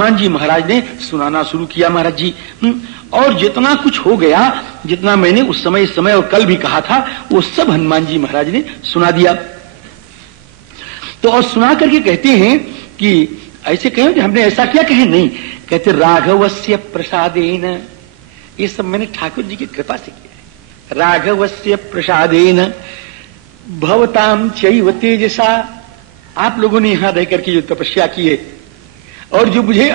हनुमान जी महाराज ने सुनाना शुरू किया महाराज जी। और जितना कुछ हो गया, जितना मैंने उस समय, इस समय और कल भी कहा था, वो सब हनुमान जी महाराज ने सुना दिया। तो और सुना करके कहते हैं कि ऐसे कहें कि हमने ऐसा किया, कहे नहीं, कहते राघवस्य प्रसादेन, ये सब मैंने ठाकुर जी की कृपा से किया है। राघवस्य प्रसादेन भवताम चैव तेजसा, आप लोगों ने यहां रह करके जो तपस्या की है और जो मुझे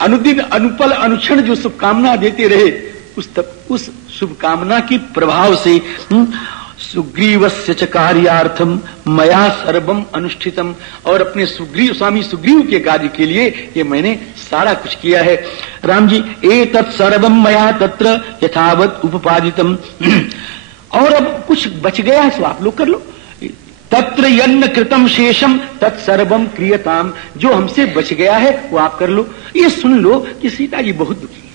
अनुदिन अनुपल अनुक्षण जो शुभकामना देते रहे, उस शुभकामना के प्रभाव से सुग्रीवस्य च कार्यार्थम मया सर्वम अनुष्ठितम, और अपने सुग्रीव, स्वामी सुग्रीव के कार्य के लिए ये मैंने सारा कुछ किया है। राम जी, एतत् सर्वम मया तत्र यथावत उपपादितम, और अब कुछ बच गया है सो आप लोग कर लो। तत्र यन्न कृतम शेषम तत्सर्वम क्रियताम, जो हमसे बच गया है वो आप कर लो। ये सुन लो कि सीता जी बहुत दुखी है।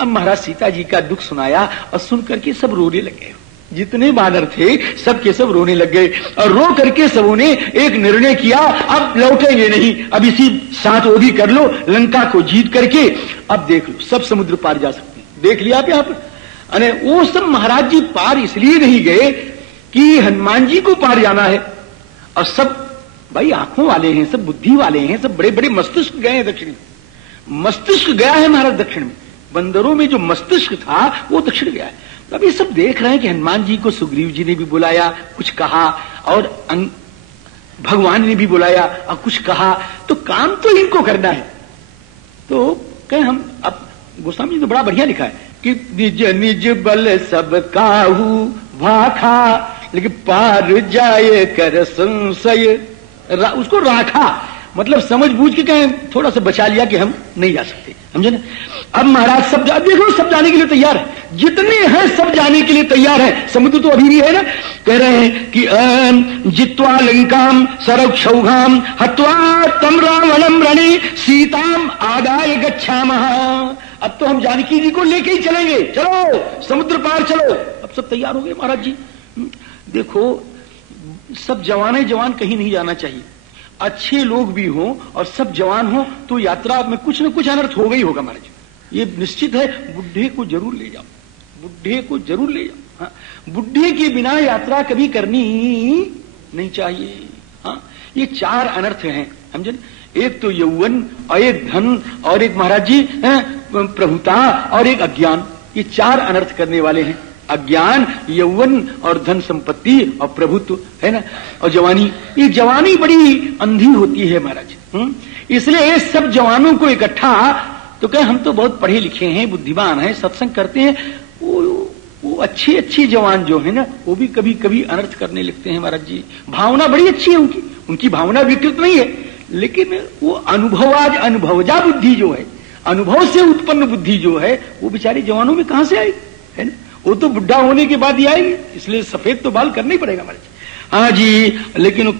अब महाराज सीता जी का दुख सुनाया और सुन करके सब रोने लगे। जितने बानर थे सब के सब रोने लग गए, और रो करके सबों ने एक निर्णय किया, अब लौटेंगे नहीं, अब इसी साथ वो भी कर लो, लंका को जीत करके अब देख लो सब समुद्र पार जा सकते हैं। देख लिया आप यहाँ पर, अरे वो सब महाराज जी पार इसलिए नहीं गए कि हनुमान जी को पार जाना है, और सब भाई आंखों वाले हैं, सब बुद्धि वाले हैं, सब बड़े बड़े मस्तिष्क गए हैं दक्षिण में। मस्तिष्क गया है महाराज दक्षिण में, बंदरों में जो मस्तिष्क था वो दक्षिण गया है। अब ये सब देख रहे हैं कि हनुमान जी को सुग्रीव जी ने भी बुलाया, कुछ कहा, और भगवान ने भी बुलाया और कुछ कहा, तो काम तो इनको करना है। तो कहें हम, अब गोस्वामी जी तो बड़ा बढ़िया लिखा है कि निज निज बल सब काहू भाखा, लेकिन पार जाए कर संशय, उसको राखा, मतलब समझ बूझ के कहें थोड़ा सा बचा लिया कि हम नहीं जा सकते, समझे ना। अब महाराज सब देखो सब जाने के लिए तैयार है, जितने हैं सब जाने के लिए तैयार है। समुद्र तो अभी भी है ना, कह रहे हैं कि जित्वा लंकाम सरक्षौघाम हत्वा तम रावणम रणे सीताम आदाय गच्छामः। अब तो हम जानकी जी को लेके ही चलेंगे, चलो समुद्र पार चलो। अब सब तैयार हो गए महाराज जी। देखो सब जवान जवान कहीं नहीं जाना चाहिए, अच्छे लोग भी हों और सब जवान हों तो यात्रा में कुछ न कुछ अनर्थ होगा ही होगा महाराज, ये निश्चित है। बुढ़े को जरूर ले जाओ, बुढ़े को जरूर ले जाओ। हाँ, बुढ़े के बिना यात्रा कभी करनी नहीं चाहिए। हाँ, ये चार अनर्थ हैं, समझे। एक तो यौवन, और एक धन, और एक महाराज जी प्रभुता, और एक अज्ञान। ये चार अनर्थ करने वाले हैं। अज्ञान, यौवन और धन संपत्ति और प्रभुत्व, है ना, और जवानी। ये जवानी बड़ी अंधी होती है महाराज। इसलिए सब जवानों को इकट्ठा, तो कहे हम तो बहुत पढ़े लिखे हैं, बुद्धिमान हैं, सत्संग करते हैं, वो अच्छे अच्छे जवान जो है ना, वो भी कभी कभी अनर्थ करने लगते हैं महाराज जी। भावना बड़ी अच्छी है उनकी भावना विकृत नहीं है, लेकिन वो अनुभवजा बुद्धि जो है, अनुभव से उत्पन्न बुद्धि जो है, वो बेचारे जवानों में कहां से आएगी, है ना। वो तो बुढ़ा होने के बाद ही आएगी, इसलिए सफेद तो बाल करना ही पड़ेगा महाराज। हाँ जी, लेकिन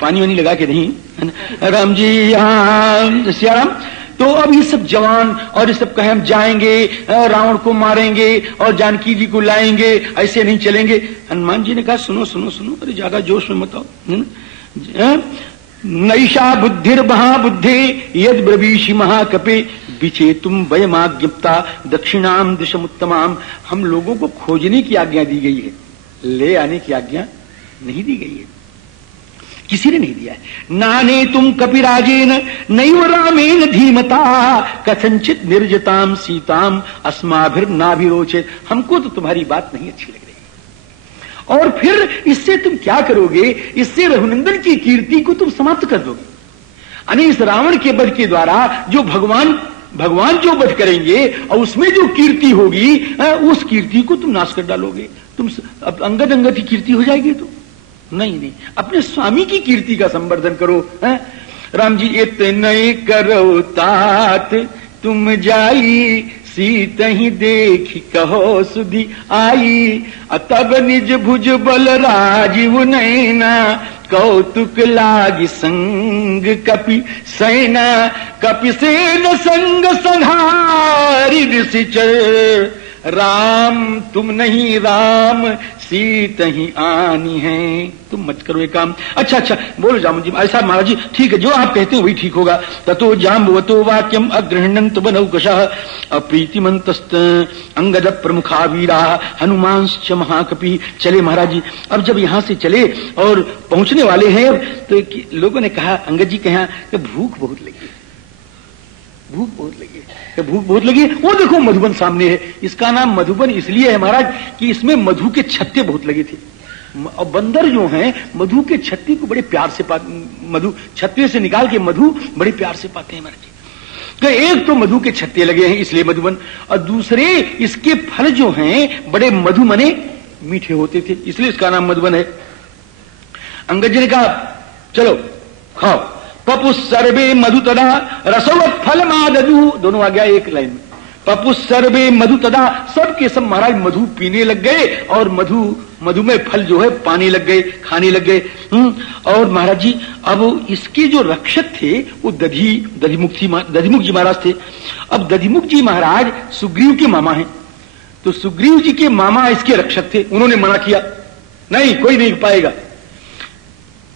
पानी वानी लगा के नहीं, है ना। राम जी यहाँ सियाराम। तो अब ये सब जवान और ये सब कहे हम जाएंगे, रावण को मारेंगे और जानकी जी को लाएंगे, ऐसे नहीं चलेंगे। हनुमान जी ने कहा सुनो सुनो सुनो, अरे ज्यादा जोश में मत आओ। नैषा बुद्धिर महाबुद्धे यद ब्रवीषि महाकपे विचेतुम वयमाज्ञप्ता दक्षिणाम दिशमुत्तमाम। हम लोगों को खोजने की आज्ञा दी गई है, ले आने की आज्ञा नहीं दी गई है, किसी ने नहीं दिया है। नाने तुम कपिराजेन नैव रामेन धीमता कथंचित निर्जताम सीताम अस्माभिर नाभिरोचेत। हमको तो तुम्हारी बात नहीं अच्छी लग रही, और फिर इससे तुम क्या करोगे, इससे रघुनंदन की कीर्ति को तुम समाप्त कर दोगे। यानी इस रावण के वध के द्वारा जो भगवान जो वध करेंगे और उसमें जो कीर्ति होगी, उस कीर्ति को तुम नाश कर डालोगे। तुम अंगद अंगद की कीर्ति हो जाएगी तो नहीं, अपने स्वामी की कीर्ति का संवर्धन करो। राम जी इतने करो तात तुम जाई, सीत ही देखी कहो सुधी आई, तब निज भुज बल राजीव नैना कौतुक लागी संग कपि सेना, कपि सेन संग संहारी ऋषिचर राम तुम नहीं राम सीता ही आनी है, तुम मत करो ये काम। अच्छा अच्छा बोलो जामुन जी, ऐसा महाराज जी ठीक है, जो आप कहते हैं वही ठीक होगा। ततो जाम्बवतो वाक्यम अग्रहणंत बनौकशः अप्रीतिमंतस्त अंगद प्रमुखा वीरा हनुमांश्च महाकपि। चले महाराज जी, अब जब यहां से चले और पहुंचने वाले हैं अब, तो लोगों ने कहा अंगद जी कहा कि भूख बहुत लगी, भूख बहुत लगी है, भूख बहुत लगी है। वो देखो मधुबन सामने है, इसका नाम मधुबन इसलिए है महाराज कि इसमें मधु के छत्ते बहुत लगे थे। और बंदर जो हैं मधु के छत्ते को बड़े प्यार से मधु छत्ते से निकाल के मधु बड़े प्यार से पाते हैं महाराज जी। तो एक तो मधु के छत्ते लगे हैं इसलिए मधुबन, और दूसरे इसके फल जो हैं बड़े मधु मने मीठे होते थे इसलिए इसका नाम मधुबन है। अंगद जी ने कहा चलो खाओ। पपु सर्वे मधु तदा रसवत फल माददु, दोनों आ गया एक लाइन में। पपु सर्वे मधु तदा, सबके सब महाराज मधु पीने लग गए और मधु में फल जो है पाने लग गए, खाने लग गए। और महाराज जी अब इसके जो रक्षक थे वो दधिमुख जी महाराज थे। अब दधिमुख जी महाराज सुग्रीव के मामा हैं, तो सुग्रीव जी के मामा इसके रक्षक थे। उन्होंने मना किया, नहीं कोई नहीं पाएगा।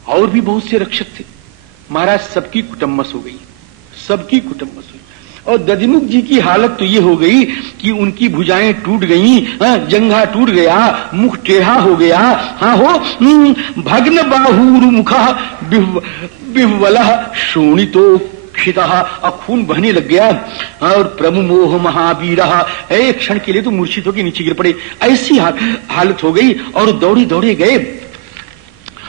और भी बहुत से रक्षक थे महाराज, सबकी कुटम्मस हो गई, सबकी कुटम्मस हुई। और दधिमुख जी की हालत तो ये हो गई कि उनकी भुजाएं टूट गई, जंघा टूट गया, मुख टेढ़ा हो गया, हाँ हो भग्न बाहुर मुखा बिह्वलः शोणितो क्षितः, और खून बहने लग गया। और प्रमुमोह महावीरः, एक क्षण के लिए तो मूर्छित होकर नीचे गिर पड़े, ऐसी हालत हो गई। और दौड़े दौड़े गए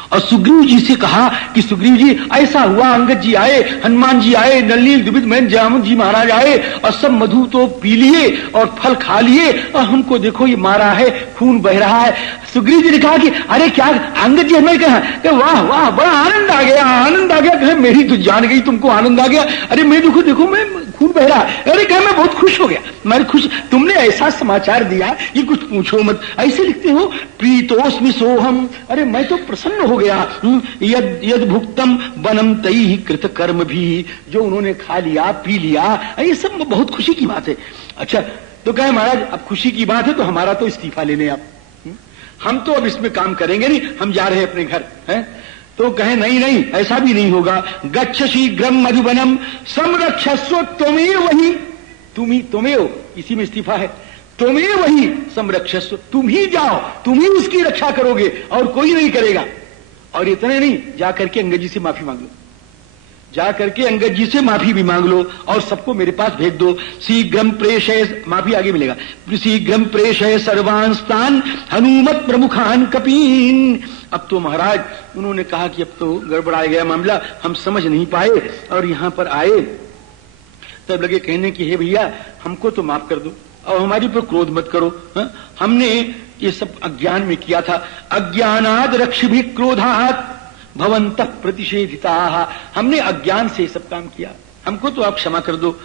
और सुग्रीव जी से कहा कि सुग्रीव जी ऐसा हुआ, अंगद जी आए, हनुमान जी आए, नलिनील दुबित मैन जामुन जी महाराज आए और सब मधु तो पी लिए और फल खा लिए और हमको देखो ये मारा है, खून बह रहा है। सुग्रीव जी ने कहा कि अरे क्या अंगद जी, हमें कहा कि वाह वाह बड़ा आनंद आ गया, आनंद आ गया। कहे मेरी तो जान गई, तुमको आनंद आ गया। अरे मैं देखो मैं खून बह रहा। अरे कहे मैं बहुत खुश हो गया, मैं खुश, तुमने ऐसा समाचार दिया ये कुछ पूछो मत। ऐसे लिखते हो प्रीतोस्मि सोहम, अरे मैं तो प्रसन्न हो गया। यद भुक्तम बनम तई कृत कर्म भी, जो उन्होंने खा लिया पी लिया, ये सब बहुत खुशी की बात है। अच्छा तो कहे महाराज अब खुशी की बात है तो हमारा तो इस्तीफा लेने आप, हम तो अब इसमें काम करेंगे नहीं, हम जा रहे हैं अपने घर हैं। तो कहे नहीं नहीं ऐसा भी नहीं होगा। गच्छ शीघ्रम मधुबनम संरक्षस्व त्वमेव वही, तुम्हें इसी में इस्तीफा है, तुम्हें वही संरक्षस्व, तुम ही जाओ, तुम ही उसकी रक्षा करोगे और कोई नहीं करेगा। और इतने नहीं, जाकर के अंगद जी से माफी मांग लो, जाकर के अंगद जी से माफी भी मांग लो और सबको मेरे पास भेज दो। शीघ्रम प्रेषय, माफी आगे मिलेगा, शीघ्रम प्रेषय सर्वांस्तान हनुमत प्रमुखान कपीन। अब तो महाराज उन्होंने कहा कि अब तो गड़बड़ा गया मामला, हम समझ नहीं पाए और यहां पर आए, तब लगे कहने की हे भैया हमको तो माफ कर दो और हमारी पर क्रोध मत करो, हमने ये सब अज्ञान में किया था। अज्ञानाद रक्षि भी क्रोधात भवंतः प्रतिषेधिता, हमने अज्ञान से सब काम किया, हमको तो आप क्षमा कर दो।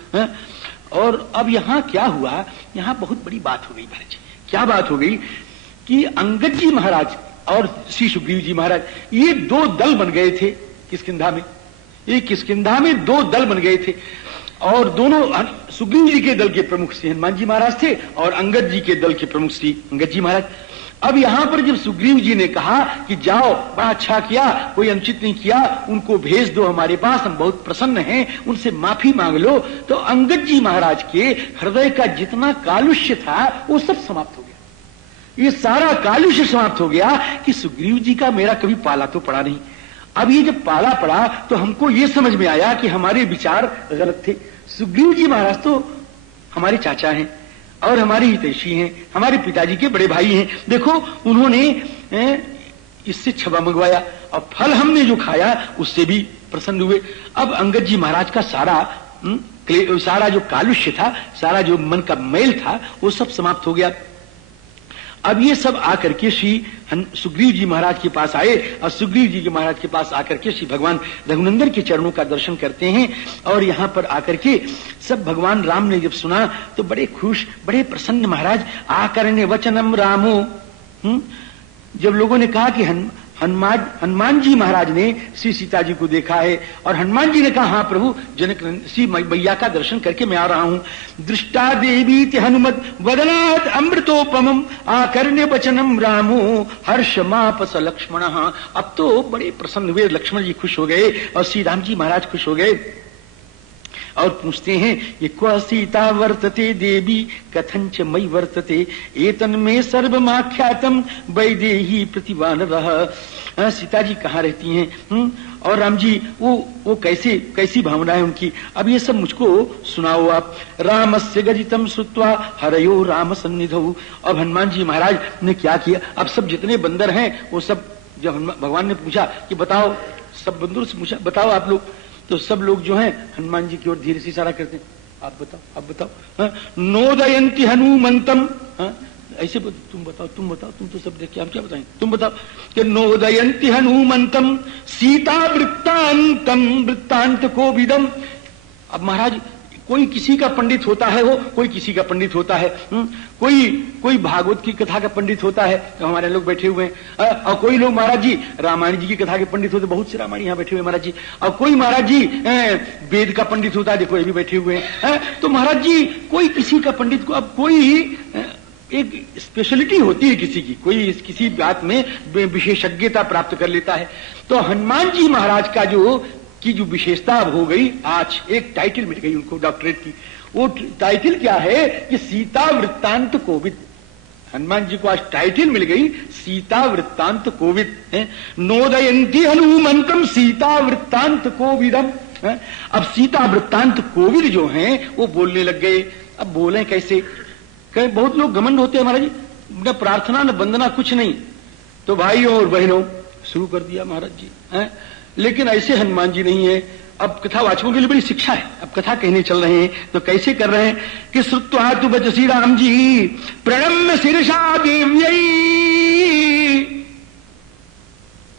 और अब यहां क्या हुआ, यहां बहुत बड़ी बात हो गई महाराज। क्या बात हो गई कि अंगद जी महाराज और श्री सुग्रीव जी महाराज ये दो दल बन गए थे किष्किंधा में। ये किष्किंधा में दो दल बन गए थे और दोनों सुग्रीव जी के दल के प्रमुख श्री हनुमान जी महाराज थे और अंगद जी के दल के प्रमुख श्री अंगद जी महाराज। अब यहां पर जब सुग्रीव जी ने कहा कि जाओ बड़ा अच्छा किया, कोई अनुचित नहीं किया, उनको भेज दो हमारे पास, हम बहुत प्रसन्न हैं, उनसे माफी मांग लो, तो अंगद जी महाराज के हृदय का जितना कालुष्य था वो सब समाप्त हो गया। ये सारा कालुष्य समाप्त हो गया कि सुग्रीव जी का मेरा कभी पाला तो पड़ा नहीं। अब ये जब पाला पड़ा तो हमको ये समझ में आया कि हमारे विचार गलत थे। सुग्रीव जी महाराज तो हमारे चाचा हैं और हमारे हितैषी हैं, हमारे पिताजी के बड़े भाई हैं। देखो उन्होंने इससे छबा मंगवाया और फल हमने जो खाया उससे भी प्रसन्न हुए। अब अंगद जी महाराज का सारा जो कालुष्य था, सारा जो मन का मैल था वो सब समाप्त हो गया। अब ये सब आकर के श्री सुग्रीव जी महाराज के पास आए और सुग्रीव जी के महाराज के पास आकर के श्री भगवान रघुनंदन के चरणों का दर्शन करते हैं। और यहाँ पर आकर के सब भगवान राम ने जब सुना तो बड़े खुश, बड़े प्रसन्न महाराज। आकरण्य वचनम रामो, जब लोगों ने कहा कि हनुमान जी महाराज ने श्री सीता जी को देखा है और हनुमान जी ने कहा, हाँ प्रभु, जनक श्री मैया का दर्शन करके मैं आ रहा हूं। दृष्टा देवी ते हनुमत वदनात् अमृतोपमम आकर्ण्य वचनम रामो हर्षमापस लक्ष्मण। अब तो बड़े प्रसन्न हुए, लक्ष्मण जी खुश हो गए और श्री राम जी महाराज खुश हो गए और पूछते हैं, ये क्व सीता वर्तते देवी कथंच मई वर्तते एतन्मे सर्वमाख्यातम वैदेही प्रतिवानरः। सीता जी कहाँ रहती हैं और राम जी वो कैसी भावना है उनकी, अब ये सब मुझको सुनाओ आप। रामस्य गजितम श्रुत्वा हरयो राम सन्निधौ। अब हनुमान जी महाराज ने क्या किया, अब सब जितने बंदर हैं वो सब, जब भगवान ने पूछा कि बताओ, सब बंदरों से पूछा बताओ आप लोग, तो सब लोग जो हैं हनुमान जी की ओर धीरे से इशारा करते हैं, आप बताओ। नोदयंती हनुमंतम, ऐसे तुम बताओ, तुम तो सब देखिए, हम क्या बताएं, तुम बताओ कि नोदयंती हनुमंतम सीता वृत्तांतम वृत्तांत को विदम। अब महाराज, कोई किसी का पंडित होता है, वो कोई किसी का पंडित होता है, कोई भागवत की कथा का पंडित होता है, तो हमारे लोग बैठे हुए हैं, और कोई लोग महाराज जी रामायण जी की कथा के पंडित होते, बहुत से रामायण यहाँ बैठे हुए महाराज जी, और कोई महाराज जी वेद का पंडित होता है, देखो ये भी बैठे हुए हैं। तो महाराज जी कोई किसी का पंडित को, अब कोई एक स्पेशलिटी होती है किसी की, कोई किसी बात में विशेषज्ञता प्राप्त कर लेता है। तो हनुमान जी महाराज का जो विशेषता अब हो गई, आज एक टाइटल मिल गई उनको डॉक्टरेट की। वो टाइटल क्या है कि सीता वृत्तांत कोविद। हनुमान जी को आज टाइटल मिल गई सीता वृत्तांत कोविद है। नोदयंती हनुमंतम सीता वृत्तांत कोविदम। अब सीता वृत्तांत कोविद जो हैं वो बोलने लग गए। अब बोले कैसे, कई बहुत लोग घमंड होते हैं महाराज जी, न प्रार्थना न वंदना कुछ नहीं, तो भाइयों और बहनों शुरू कर दिया महाराज जी है। लेकिन ऐसे हनुमान जी नहीं है। अब कथावाचकों के लिए बड़ी शिक्षा है, अब कथा कहने चल रहे हैं तो कैसे कर रहे हैं कि श्रुत्वा तु वचसी राम जी प्रणम्य शिरसा देव्यै।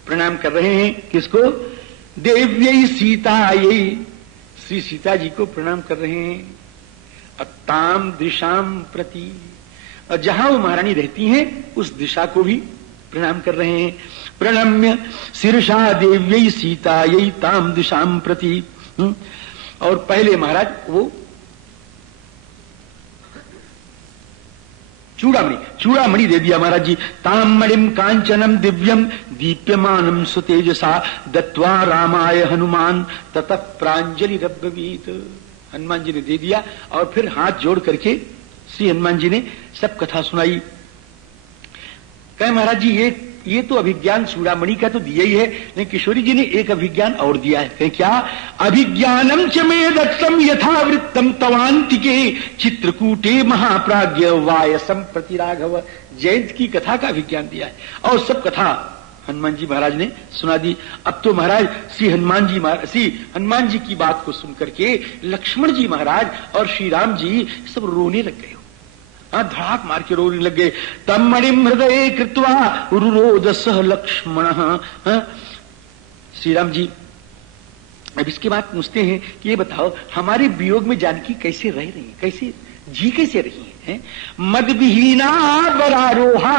प्रणाम कर रहे हैं किसको, देव्यै सीतायै, श्री सीता जी को प्रणाम कर रहे हैं। ताम दिशाम प्रति, और जहां वो महारानी रहती हैं उस दिशा को भी प्रणाम कर रहे हैं। प्रणम्य शिरसा देव्यै सीतायै ताम दिशाम प्रति। और पहले महाराज वो चूड़ामणि दे दिया महाराज जी। ताम मणिम कांचनम दिव्यम दीप्यमानम सुतेजसा दत्वा रामाय हनुमान ततः प्रांजलि रब्बवीत। हनुमान जी ने दे दिया और फिर हाथ जोड़ करके श्री हनुमान जी ने सब कथा सुनाई। कहे महाराज जी ये तो अभिज्ञान चूड़ामणि का तो दिया ही है, लेकिन किशोरी जी ने एक अभिज्ञान और दिया है। कहे क्या, अभिज्ञानम च मे दत्तम यथावृत्तम तवांतिके चित्रकूटे महाप्राज्ञ वायसम प्रति राघव। जयंत की कथा का अभिज्ञान दिया है और सब कथा हनुमान जी महाराज ने सुना दी। अब तो महाराज श्री हनुमान जी की बात को सुनकर के लक्ष्मण जी महाराज और श्री राम जी सब रोने लग गए, धड़ाक मार के रोने लग गए। तम मणिम हृदय कृत्वा रुरोध सह लक्ष्मण। श्री राम जी अब इसके बाद पूछते हैं कि ये बताओ हमारे वियोग में जानकी कैसे रह रही है, कैसे रही है। मद विहीना बरारोहा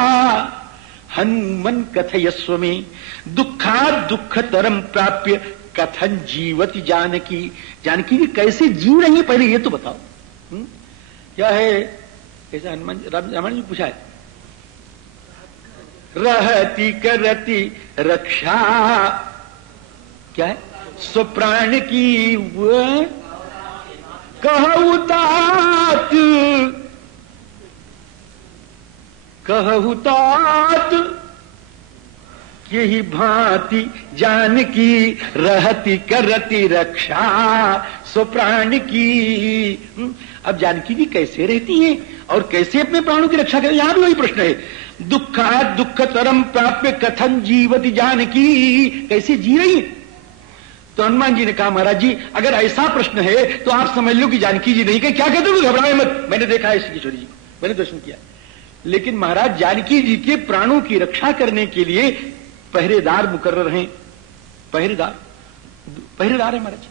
हनुमन कथयस्व में दुखा दुख तरम प्राप्य कथन जीवति जानकी। जानकी भी कैसे जी रही है पहले ये तो बताओ। क्या है ऐसा रामायण जी पूछा है। रहती करती रक्षा, क्या है, स्वप्राण की कहु तात यही भांति जानकी रहती करती रक्षा स्वप्राण की। अब जानकी जी कैसे रहती हैं और कैसे अपने प्राणों की रक्षा करें, यहां भी वही प्रश्न है। दुख तरम प्राप्य कथन जीवति जानकी, कैसे जी रही है। तो हनुमान जी ने कहा महाराज जी अगर ऐसा प्रश्न है तो आप समझ लो कि जानकी जी नहीं कहे। क्या कहते हो, घबराए मत, मैंने देखा है किशोरी जी को, मैंने दर्शन किया। लेकिन महाराज जानकी जी के प्राणों की रक्षा करने के लिए पहरेदार मुकर्रर हैं। पहरेदार है महाराज,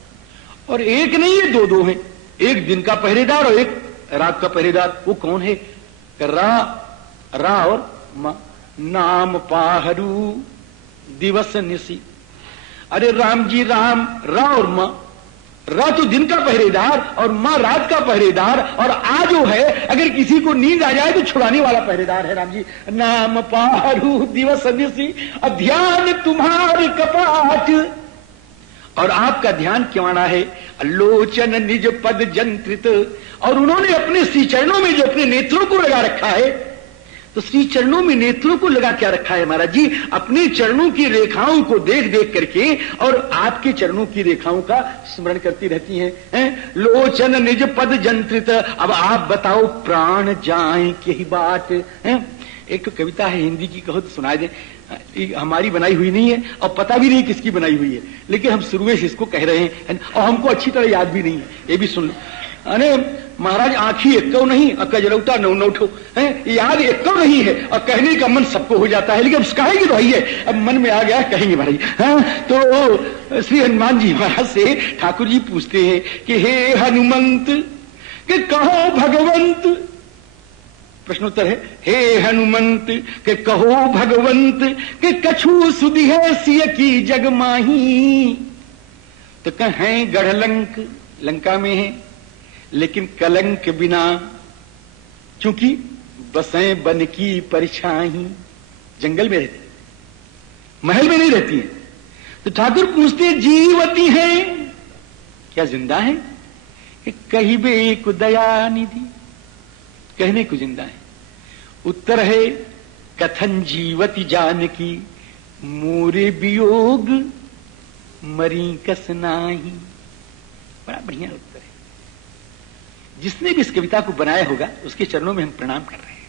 और एक नहीं है, दो हैं। एक दिन का पहरेदार और एक रात का पहरेदार। वो कौन है, रा और मा। नाम पाहरू दिवस निसी। अरे राम जी राम, रा और मां, रा तो दिन का पहरेदार और मां रात का पहरेदार, और आ जो है अगर किसी को नींद आ जाए तो छुड़ाने वाला पहरेदार है राम जी। नाम पारू दिवस निसी, ध्यान तुम्हारे कपाट, और आपका ध्यान क्यों है? लोचन निज पद जंत्रित, और उन्होंने अपने श्री चरणों में जो अपने नेत्रों को लगा रखा है, तो श्री चरणों में नेत्रों को लगा क्या रखा है महाराज जी? अपने चरणों की रेखाओं को देख देख करके और आपके चरणों की रेखाओं का स्मरण करती रहती हैं। लोचन निज पद जंत्रित, अब आप बताओ प्राण जाए यही बात है। एक तो कविता है हिंदी की, कहो तो सुनाई दे, हमारी बनाई हुई नहीं है और पता भी नहीं किसकी बनाई हुई है, लेकिन हम शुरू से इसको कह रहे हैं और हमको अच्छी तरह याद भी नहीं है, ये भी सुन लो। अरे महाराज आंखी एक्को नहीं और कजरौटा नौ नौठो है, याद एक्को नहीं है और कहने का मन सबको हो जाता है, लेकिन अब कहेंगे तो है, अब मन में आ गया कहेंगे महाराज। तो श्री हनुमान जी महाराज से ठाकुर जी पूछते हैं कि हे हनुमंत कि कहो भगवंत, प्रश्नोत्तर है, हे हनुमंत के कहो भगवंत के कछु सुधि है सिय की जग माही। तो कहें गढ़लंक, लंका में है, लेकिन कलंक बिना, क्योंकि बसें बन की परछाई, जंगल में रहती, महल में नहीं रहती है। तो ठाकुर पूछते जीवती हैं, क्या जिंदा है? कहिबे को दया निधि, कहने को जिंदा है। उत्तर है कथन जीवती जानकी, मोरे वियोग मरी कस नाही। बड़ा बढ़िया उत्तर है। जिसने भी इस कविता को बनाया होगा उसके चरणों में हम प्रणाम कर रहे हैं।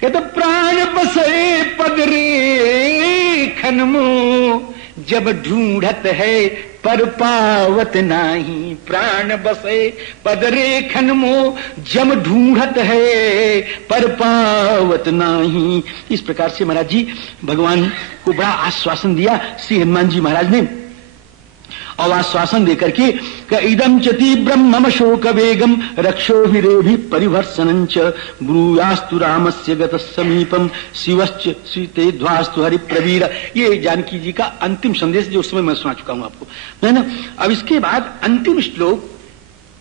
कहते प्राण बसे पद रेखन मो, जब ढूंढत है पर पावत नाही। प्राण बसे पद रेखन मो, जब ढूंढत है पर पावत नाही। इस प्रकार से महाराज जी भगवान को बड़ा आश्वासन दिया श्री हनुमान जी महाराज ने, और आश्वासन देकर के इदम चति ब्रह्मम शोक वेगम रक्षो हिरेभि परिभर्सनंच ब्रूयास्तु रामस्य गतः समीपम शिवश्च श्रीते ध्वास्तु हरि प्रवीर। ये जानकी जी का अंतिम संदेश जो उस समय मैं सुना चुका हूं आपको, है ना। अब इसके बाद अंतिम श्लोक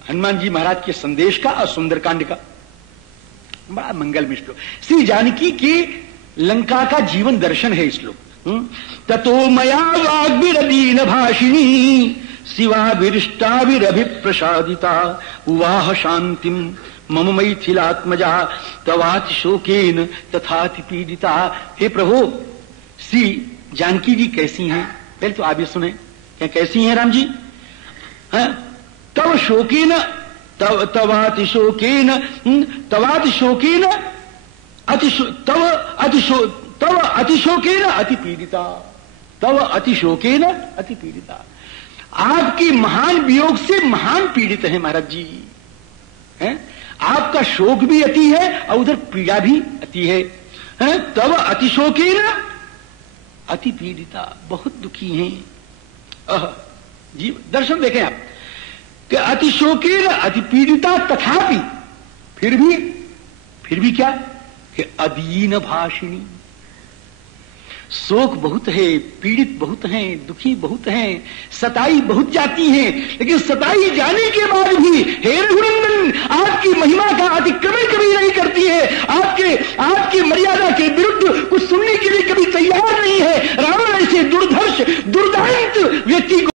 हनुमान जी महाराज के संदेश का और सुंदरकांड का, बड़ा मंगलमय श्लोक। श्री जानकी के लंका का जीवन दर्शन है श्लोक। ततो मया वाग्भिरदीन भाषिणी शिवाभिरिष्टाभिरभिप्रसादिता उवाह शांतिम मम मैथिलात्मजा तवाति शोकेन तथाति पीडिता। हे प्रभु, श्री जानकी जी कैसी हैं? पहले तो आप ये सुने, क्या कैसी हैं राम जी? तव शोकेन तवाति शोकेन तव अतिशोकेन अति पीड़िता, तव अतिशोकेन अति पीड़िता। आपकी महान वियोग से महान पीड़ित है महाराज जी, हैं? आपका शोक भी अति है और उधर पीड़ा भी अति है, हैं? तव अतिशोकेन अति पीड़िता, बहुत दुखी हैं जी। दर्शन देखें आप कि अतिशोकेन अति पीड़िता, तथापि फिर भी क्या कि अदीन भाषिणी। शोक बहुत है, पीड़ित बहुत हैं, दुखी बहुत हैं, सताई बहुत जाती हैं, लेकिन सताई जाने के बाद भी हे रघुनंदन